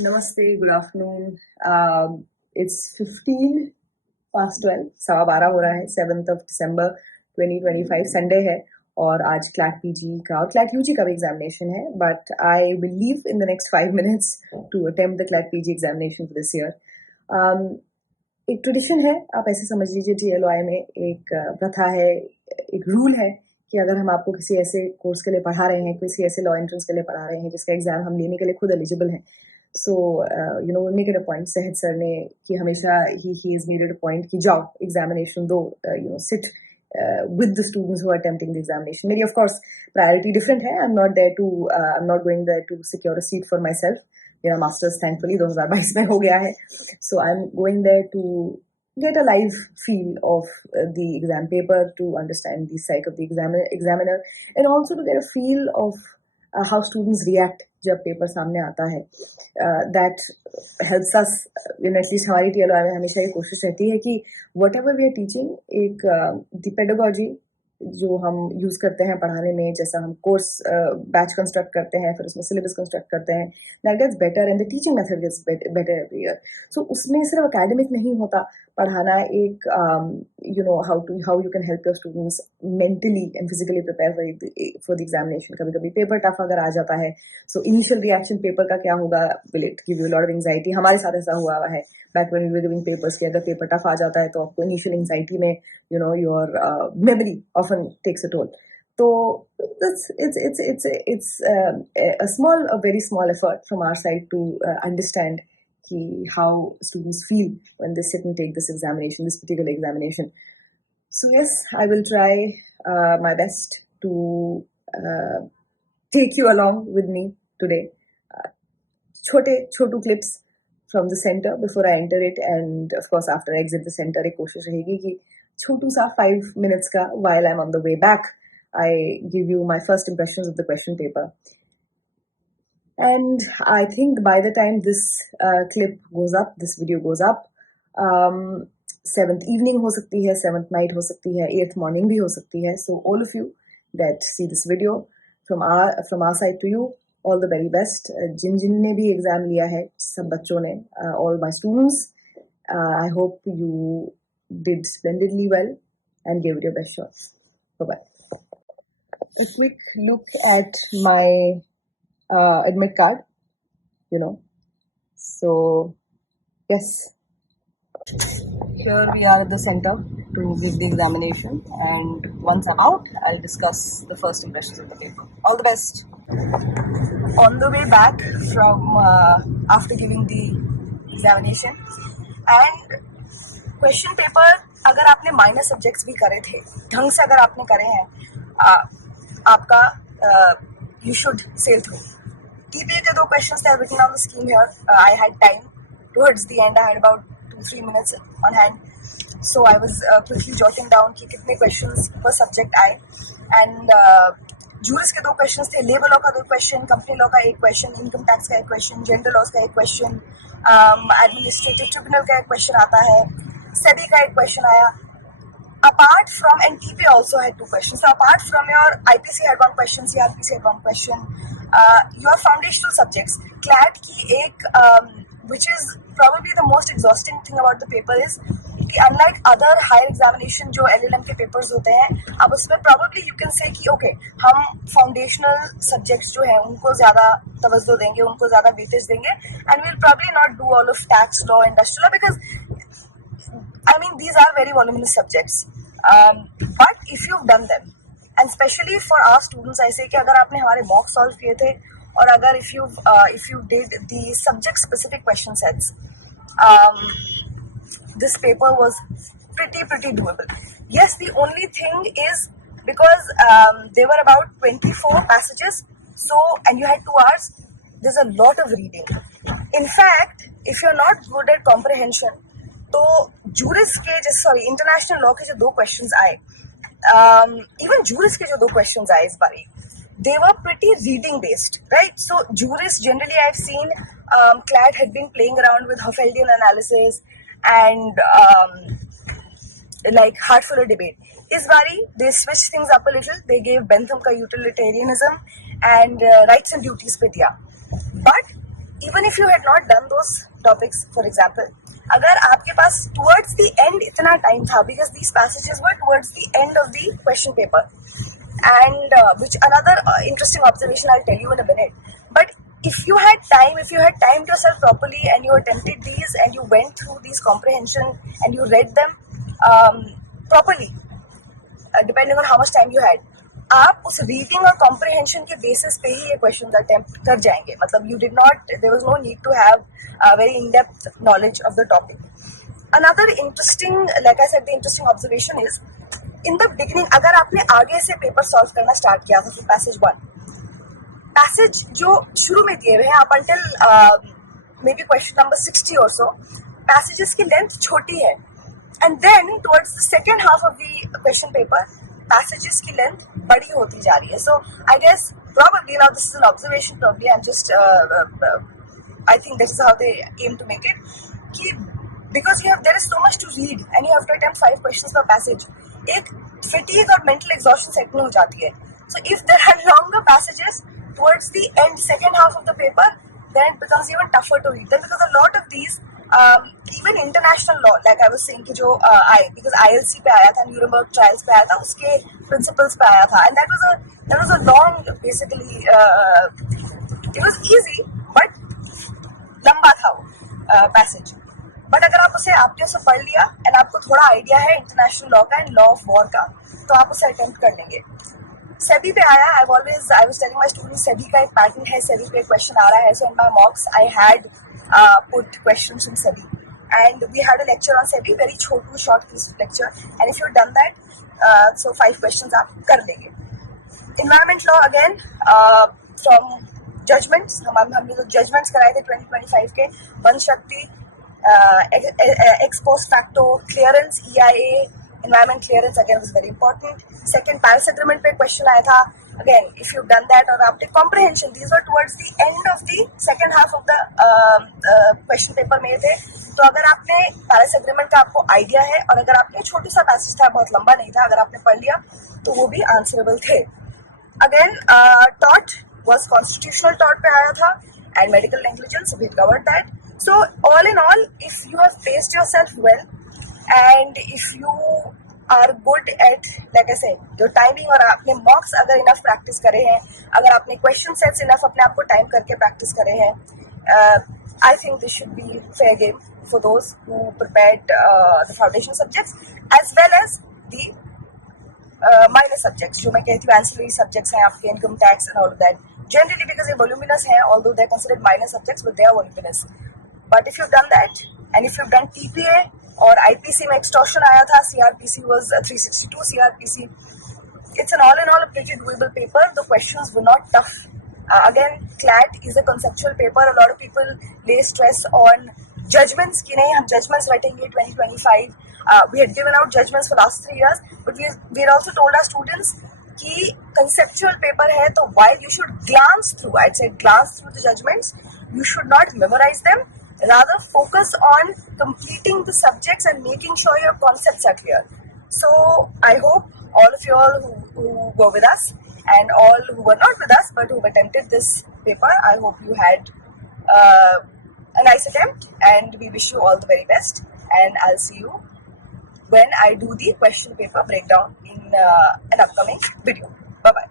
Namaste, good afternoon. It's 15 past 12, 12:15 हो रहा है, 7th of December 2025, Sunday है और आज CLAT PG का और CLAT UG का भी एग्जामिनेशन है, but I will leave in the next 5 minutes to attempt the CLAT PG examination for this year. एक ट्रेडिशन है, आप ऐसे समझ लीजिए, TLOI में एक प्रथा है, एक रूल है कि अगर हम आपको किसी ऐसे कोर्स के लिए पढ़ा रहे हैं, किसी ऐसे लॉ एंट्रेंस के लिए पढ़ा रहे हैं जिसका एग्जाम हम लेने के लिए खुद एलिजिबल हैं, so we make it a point, Sahid sir ने कि हमेशा he has made it a point कि जाओ examination दो, sit with the students who are attempting the examination. मेरी of course priority different है. I'm not going there to secure a seat for myself. मेरा masters thankfully 2022 में हो गया है, so I'm going there to get a live feel of the exam paper, to understand the psyche of the examiner, and also to get a feel of how students react जब paper सामने आता है. That helps us, at least हमारी TLOI में हमेशा ये कोशिश रहती है कि whatever we are teaching, एक the pedagogy जो हम यूज करते हैं पढ़ाने में, जैसा हम कोर्स बैच कंस्ट्रक्ट करते हैं, फिर उसमें सिलेबस कंस्ट्रक्ट करते हैं, that gets better and the teaching method gets better every year. So उसमें सिर्फ एकेडमिक नहीं होता पढ़ाना, एक how you can help your students mentally and physically prepare for the examination. कभी कभी पेपर टफ अगर आ जाता है, सो इनिशियल रिएक्शन पेपर का क्या होगा, will it give you lot of anxiety. हमारे साथ ऐसा हुआ है back when we were giving papers कि अगर पेपर टफ आ जाता है तो आपको इनिशियल एंजाइटी में your memory often takes a toll. So it's a very small effort from our side to understand how students feel when they sit and take this particular examination. So yes, I will try my best to take you along with me today. Chhotu clips from the center before I enter it, and of course after I exit the center एक कोशिश रहेगी कि छोटू सा 5 minutes का, while I'm on the way back, I give you my first impressions of the question paper. And I think by the time this clip goes up, this video goes up, 7th evening हो सकती है, 7th night हो सकती है, 8th morning भी हो सकती है. So all of you that see this video, from our side to you, all the very best. जिन ने भी एग्जाम लिया है, सब बच्चों ने, all my students, I hope you did splendidly well and gave it your best shot. Bye-bye. A quick look at my admit card, So, yes. Here we are at the center to give the examination, and once I'm out, I'll discuss the first impressions of the paper. All the best. On the way back from after giving the examination, and question paper अगर आपने minor subjects भी करे थे, ढंग से अगर आपने करे हैं, आपका you should sell through. TPA के 2 क्वेश्चंस थे written on the scheme here. I had time towards the end. I had about 2-3 minutes on hand, so I was quickly jotting down कि कितने क्वेश्चंस per subject आए. And juris के 2 questions थे, labour law का 2 question, company law का 1 question, income tax का 1 question, gender loss का 1 question, administrative tribunal का 1 क्वेश्चन आता है, SEBI का 1 क्वेश्चन आया. Apart from, and TPA also had 2 questions. So apart from your IPC had 1 question, CRPC had 1 question, your foundational subjects, CLAT की एक which is probably the most exhausting thing about the paper is कि unlike other higher examination जो LLM के papers होते हैं, अब उसमें probably you can say कि okay, हम foundational subjects जो हैं उनको ज़्यादा तवज्जो देंगे, उनको ज़्यादा weightage देंगे, and we'll probably not do all of tax law, industrial law, because I mean these are very voluminous subjects. But if you've done them, and especially for our students, I say कि अगर आपने हमारे mock solve किए थे, और अगर if you did the subject specific question sets, this paper was pretty doable. Yes, the only thing is because there were about 24 passages, so and you had 2 hours, there's a lot of reading. In fact, if you're not good at comprehension, तो juris के international law के जो 2 questions आए, even juris के जो 2 questions आए इस बारी, they were pretty reading based, right? So juris generally I've seen CLAT had been playing around with Hoffeldian analysis and like heartful debate. Is bari they switched things up a little. They gave Bentham ka utilitarianism and rights and duties pe diya. But even if you had not done those topics, for example, अगर आपके पास towards the end इतना time था, because these passages were towards the end of the question paper, and which another interesting observation I'll tell you in a minute. But if you had timed yourself properly and you attempted these and you went through these comprehension and you read them properly, depending on how much time you had, आप उस reading और comprehension के basis पे ही ये question attempt कर जाएंगे. मतलब you did not, there was no need to have very in depth knowledge of the topic. Another interesting, like I said, the interesting observation is in the beginning, अगर आपने आगे से paper solve करना start किया था, passage 1, passage जो शुरू में दिए हुए हैं up until maybe question number 60 or so, passages की लेंथ छोटी है. And then towards the second half of the question paper, passages की लेंथ बड़ी होती जा रही है. So I guess probably, now this is an observation, probably I'm just I think this is how they aim to make it, कि because there is so much to read and you have to attempt 5 questions per passage, एक fatigue और mental exhaustion set में हो जाती है. So if there are longer passages towards the end, second half of the paper, then it becomes even tougher to read. Then because a lot of these even international law, like I was saying, कि जो because ILC पे आया था, Nuremberg trials पे आया था, उसके principles पे आया था, and that was a long, basically it was easy but लंबा था वो पैसेज. बट अगर आप आपने उसे पढ़ लिया एंड आपको थोड़ा आइडिया है इंटरनेशनल लॉ का एंड लॉ ऑफ वॉर का, तो आप उसे अटेम्प्ट कर लेंगे. सेबी पे आया, I was telling my students, SEBI का एक पैटर्न है, सेबी पे क्वेश्चन आ रहा है. So in my mocks I had put questions from SEBI, and we had a lecture on SEBI, very Chhotu short lecture, and if you've done that, so 5 questions आप कर लेंगे. Environment law again, from judgments, हमने जो judgments कराए थे 2025 के, one शक्ति, ex post facto clearance, EIA, environment clearance again was very important. Second, Paris agreement पे question आया था. Again, if you've done that, or आपने comprehension, these were towards the end of the second half of the question paper में थे. तो अगर आपने Paris agreement का आपको idea है, और अगर आपने छोटा सा passage था, बहुत लंबा नहीं था, अगर आपने पढ़ लिया तो वो भी answerable थे. Again, tort was constitutional tort पे आया था, and medical negligence, we covered that. So all in all, if you have paced yourself well, and if you are good at, like I said, your timing, और आपने mocks अगर enough practice करे हैं, अगर आपने question sets enough अपने आप को time करके practice करे हैं, I think this should be fair game for those who prepared the foundation subjects as well as the minor subjects, जो मैं कहती हूँ ancillary subjects हैं आपके, income tax and all of that. Generally because ये voluminous हैं, although they're considered minor subjects, but they are voluminous. But if you've done that, and if you've done TPA और IPC में extortion आया था, CRPC was 362 CRPC. It's an all in all a pretty doable paper. The questions were not tough. Again, CLAT is a conceptual paper. A lot of people lay stress on judgments कि नहीं हम judgments रटेंगे 2025. We had given out judgments for last 3 years, but we had also told our students कि conceptual paper है, तो while you should glance through, I'd say glance through the judgments, you should not memorize them. Rather focus on completing the subjects and making sure your concepts are clear. So I hope all of you all who were with us and all who were not with us but who attempted this paper, I hope you had a nice attempt, and we wish you all the very best, and I'll see you when I do the question paper breakdown in an upcoming video. Bye bye.